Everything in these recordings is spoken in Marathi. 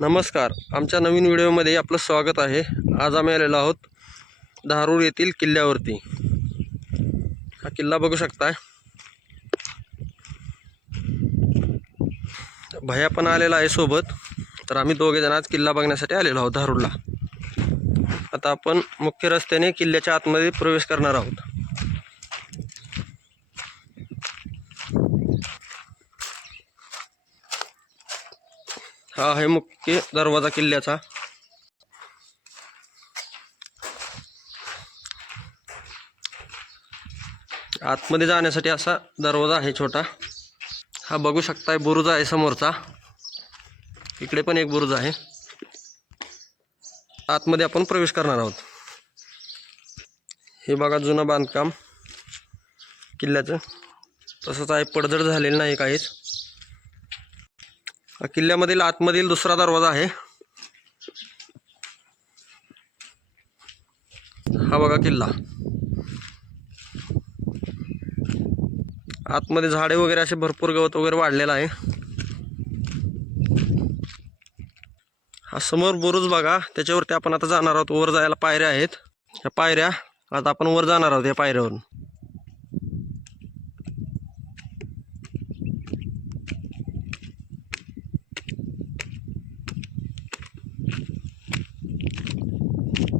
नमस्कार. आमच्या नवीन व्हिडिओमध्ये आपलं स्वागत आहे. आज आम्ही आलेलो आहोत धारूर येथील किल्ल्यावरती. हा किल्ला बघू शकताय. भैया पण आलेला आहे सोबत. तर आम्ही दोघे जण आज किल्ला बघण्यासाठी आलेलो आहोत धारूरला. आता आपण मुख्य रस्त्याने किल्ल्याच्या आतमध्ये प्रवेश करणार आहोत. हा आहे मुख्य दरवाजा किल्ल्याचा. आतमध्ये जाण्यासाठी असा दरवाजा आहे छोटा. हा बघू शकताय बुरुज आहे समोरचा. इकडे पण एक बुरुज आहे. आतमध्ये आपण प्रवेश करणार आहोत. हे बघा जुनं बांधकाम किल्ल्याचं. तसंच आहे पडझड झालेलं नाही काहीच. किल्ल्यामधील आतमधील दुसरा दरवाजा आहे. हा बघा किल्ला. आतमध्ये झाडे वगैरे असे भरपूर गवत वगैरे वाढलेलं आहे. हा समोर बुरुज बघा. त्याच्यावरती आपण आता जाणार आहोत. वर जायला पायऱ्या आहेत. ह्या पायऱ्या आता आपण वर जाणार आहोत या पायऱ्यावरून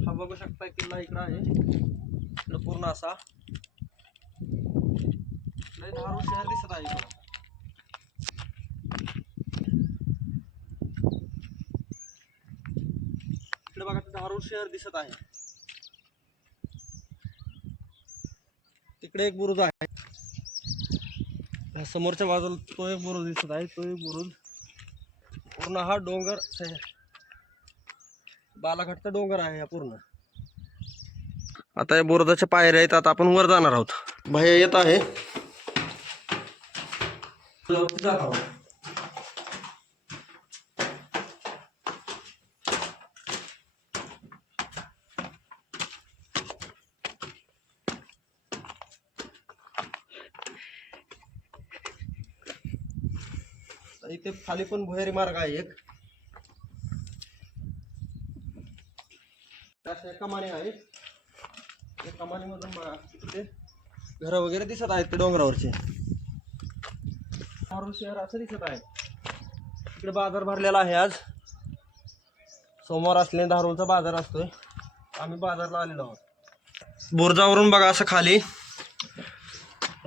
हा टप्पा किल्ला इकडं आहे. इकडं पूर्ण असा. लय धारूर शहर दिसत आहे इकडं. इकडे बघा धारूर शहर दिसत आहे. तिकडे एक बुरुज आहे. समोरच्या बाजूला तो एक बुरुज दिसत आहे तो एक बुरुज. पूर्ण हा डोंगर बालाघाटचा डोंगर आहे हा पूर्ण. आता या बोरदाच्या पायऱ्या आहेत आता आपण वर जाणार आहोत. भैया येत आहे. इथे खाली पण भुयारी मार्ग आहे एक. अशा कमानी आहे त्या कमानीमधून घरं वगैरे दिसत आहेत ते डोंगरावरचे. धारूर शहर असं दिसत आहे. इकडे बाजार भरलेला आहे आज. सोमवार असल्याने धारूरचा बाजार असतोय. आम्ही बाजारला आलेलो आहोत. बुरजावरून बघा असं खाली.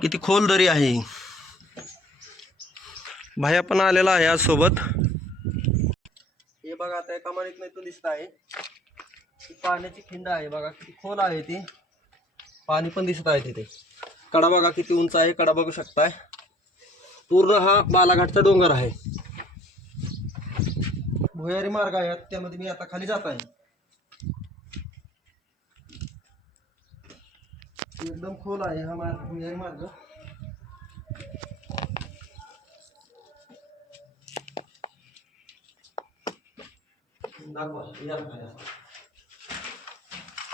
किती खोल दरी आहे. भाया पण आलेला आहे आज सोबत. हे बघा आता एका नाही इथून दिसत आहे. पाण्याची खिंड आहे बघा किती खोल आहे ती. पाणी पण दिसत आहे तिथे. कडा बघा किती उंच आहे कडा बघू शकताय. पूर्ण हा बालाघाटचा डोंगर आहे. भुयारी मार्ग आहे त्यामध्ये मी आता खाली जात आहे. एकदम खोल आहे हा मार्ग भुयारी मार्ग. दाखवा या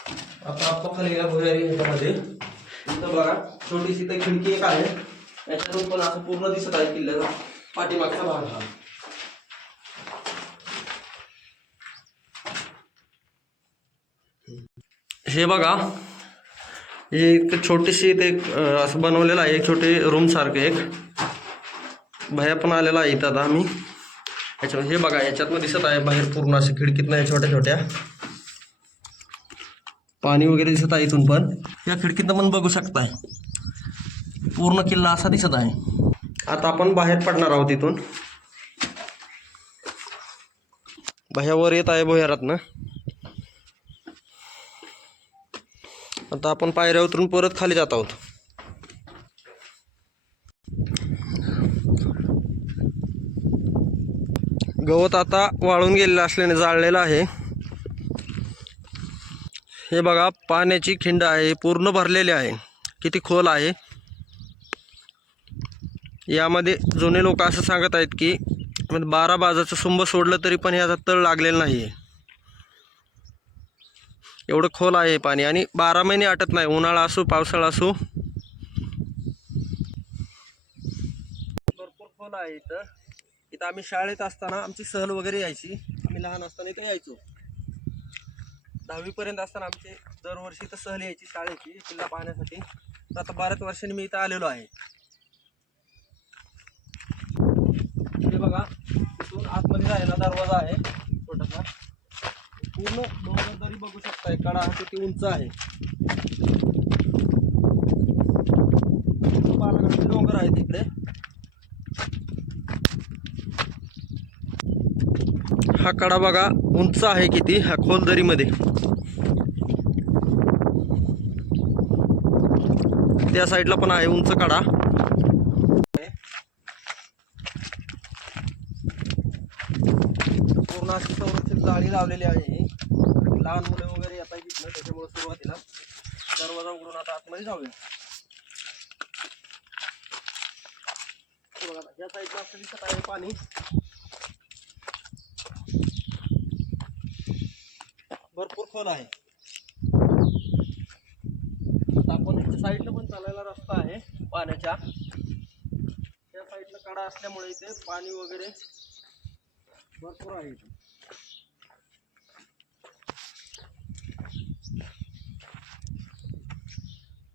आता. आता आपण खाली गेला भुयारी ह्याच्यामध्ये. इथं बघा छोटीशी तर खिडकी एक आहे. याच्यातून पण असं पूर्ण दिसत आहे किल्ल्याचा पाठीमागचा भाग. हा हे बघा एक छोटीशी ते एक असं बनवलेलं आहे. एक छोटे रूम सारखं एक. भया पण आलेला आहे इथं आता आम्ही. याच्यामध्ये हे बघा याच्यातनं दिसत आहे बाहेर पूर्ण असे खिडकीतनं छोट्या छोट्या पाणी वगैरे दिसत आहे इथून पण. या खिडकीतनं पण बघू शकताय. पूर्ण किल्ला असा दिसत आहे. आता आपण बाहेर पडणार आहोत इथून. बाह्यावर येत आहे भुयारातनं. आता आपण पायऱ्या उतरून परत खाली जात आहोत. गवत आता वाळून गेलेलं असल्याने जाळलेलं आहे. हे बघा पाण्याची खिंड आहे पूर्ण भरलेली आहे. किती खोल आहे. यामध्ये जुने लोक असं सांगत आहेत की म्हणजे बारा बाजाचं सुंब सोडलं तरी पण ह्याचा तळ लागलेला नाही आहे एवढं खोल आहे पाणी. आणि बारा महिने आटत नाही. उन्हाळा असो पावसाळा असो. भरपूर खोल आहे इथं. इथं आम्ही शाळेत असताना आमची सहल वगैरे यायची. आम्ही लहान असताना इथं यायचो. दहावीपर्यंत असताना आमचे दरवर्षी इथं सहल यायची शाळेची किल्ला पाहण्यासाठी. तर आता बऱ्याच वर्षांनी मी इथं आलेलो आहे. हे बघा इथून आतमध्ये जायला दरवाजा आहे छोटासा. पूर्ण डोंगर दरी बघू शकताय कडा किती उंच आहे. डोंगर आहेत इकडे. हा कडा बघा उंच आहे किती? हा खोल दरीमध्ये त्या साईडला पण आहे उंच कडा. पूर्ण अशी संरक्षित जाळी लावलेली आहे लहान मुले वगैरे येतात तिथलं त्याच्यामुळे सुरुवातीला दरवाजा उघडून आता आतमध्ये जाऊया. या साईडला असं दिसत आहे पाणी. भरपूर खोल आहे. आपण इथे साईडला पण चालायला रस्ता आहे पाण्याच्या. त्या साईडला कडा असल्यामुळे इथे पाणी वगैरे भरपूर आहे इथे.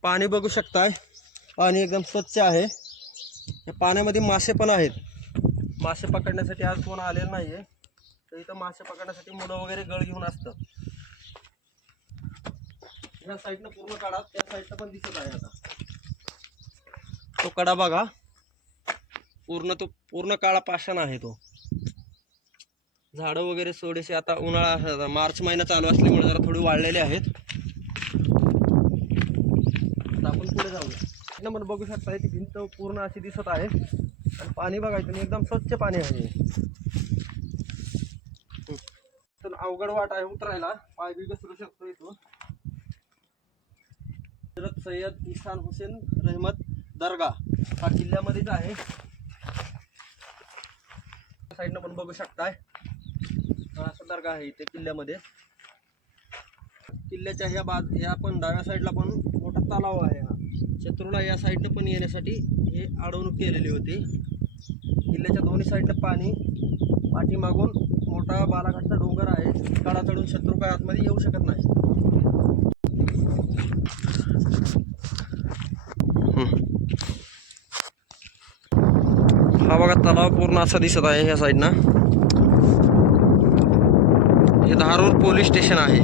पाणी बघू शकताय. पाणी एकदम स्वच्छ आहे. या पाण्यामध्ये मासे पण आहेत. मासे पकडण्यासाठी आज कोण आलेलं नाहीये. तर इथं मासे पकडण्यासाठी मुलं वगैरे गळ घेऊन असतं ह्या साईडनं पूर्ण काढा त्या साईडनं पण दिसत आहे आता. तो कडा बघा. पूर्ण तो पूर्ण काळा पाषाण आहे तो. झाडं वगैरे थोडेसे आता उन्हाळा आता मार्च महिना चालू असल्यामुळे जरा थोडी वाढलेले आहेत. आता आपण पुढे जाऊया. नंबर बघू शकता ती भिंत पूर्ण अशी दिसत आहे. आणि पाणी बघायचं एकदम स्वच्छ पाणी आहे तर अवघड वाट आहे उतरायला पाय बी घसरू शकतो इथून. हजरत सय्यद इसान हुसेन रहमत दर्गा हा किल्ल्यामध्येच आहे. साईडनं पण बघू शकताय. असा दर्गा आहे इथे किल्ल्यामध्ये. किल्ल्याच्या ह्या बाद ह्या पण डाव्या साईडला पण मोठा तलाव आहे हा. शत्रूला या साईडनं पण येण्यासाठी हे अडवणूक केलेली होती. किल्ल्याच्या दोन्ही साईडनं पाणी पाठीमागून मोठा बालाघाटचा डोंगर आहे. कडा चढून शत्रू काय आतमध्ये येऊ शकत नाही हा बघा तलाव पूर्ण असा दिसत आहे ह्या साईडनं हे धारूर पोलीस स्टेशन आहे.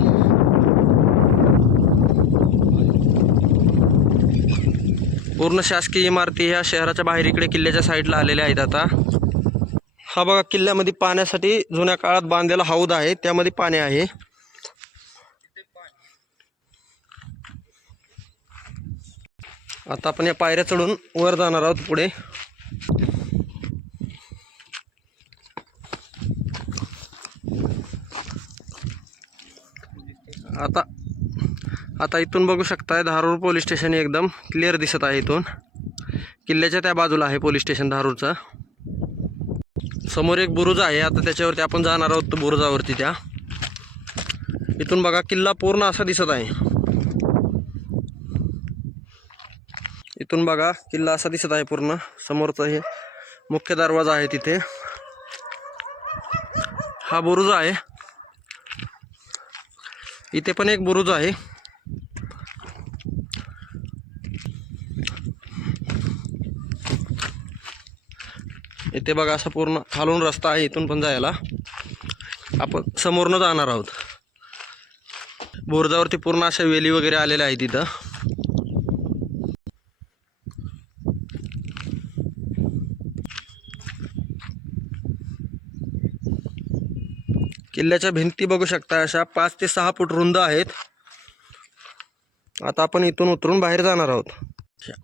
पूर्ण शासकीय इमारती ह्या शहराच्या बाहेर इकडे किल्ल्याच्या साईडला आलेल्या आहेत आता. हा बघा किल्ल्यामध्ये पाण्यासाठी जुन्या काळात बांधलेला हौद आहे. त्यामध्ये पाणी आहे. आता आपण या पायऱ्या चढून वर जाणार आहोत पुढे. आता आता इथून बघू शकताय धारूर पोलीस स्टेशन एकदम क्लिअर दिसत आहे इथून. किल्ल्याच्या त्या बाजूला आहे पोलीस स्टेशन धारूरचं. समोर एक बुरुज आहे. आता त्याच्यावरती आपण जाणार आहोत बुरुजावरती त्या. इथून बघा किल्ला पूर्ण असा दिसत आहे. इथून बघा किल्ला असा दिसत आहे पूर्ण. समोरचा हे मुख्य दरवाजा आहे तिथे. हा बुरुज आहे. इथे पण एक बुरुज आहे. इथे बघा असा पूर्ण खालून रस्ता आहे इथून पण जायला. आपण समोरनं जाणार आहोत. बोर्जावरती पूर्ण अशा वेली वगैरे आलेल्या आहेत तिथं किल्ल्याच्या भिंती बघू शकता अशा पाच ते सहा फूट रुंद आहेत. आता आपण इथून उतरून बाहेर जाणार आहोत.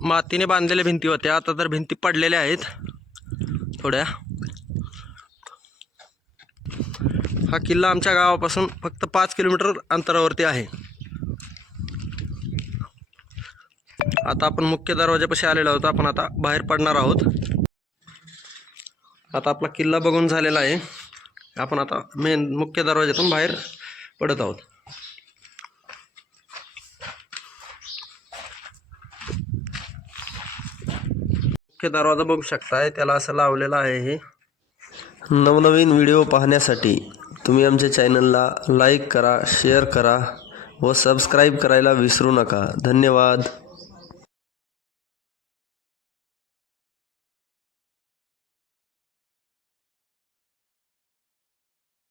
मातीने बांधलेल्या भिंती होत्या आता तर भिंती पडलेल्या आहेत. थोड्या. हा किल्ला आमच्या गावापासून फक्त पाच किलोमीटर अंतरावरती आहे. आता आपण मुख्य दरवाजापाशी आलेलो आहोत. आपण आता बाहेर पडणार आहोत. आता आपला किल्ला बघून झालेला आहे. आपण आता मेन मुख्य दरवाज्यातून बाहेर पडत आहोत. मुख्य दरवाजा बघू शकताय. त्याला असं लावलेलं आहे हे. नवनवीन व्हिडिओ पाहण्यासाठी तुम्ही आमच्या चॅनलला लाईक करा शेअर करा व सबस्क्राईब करायला विसरू नका. धन्यवाद.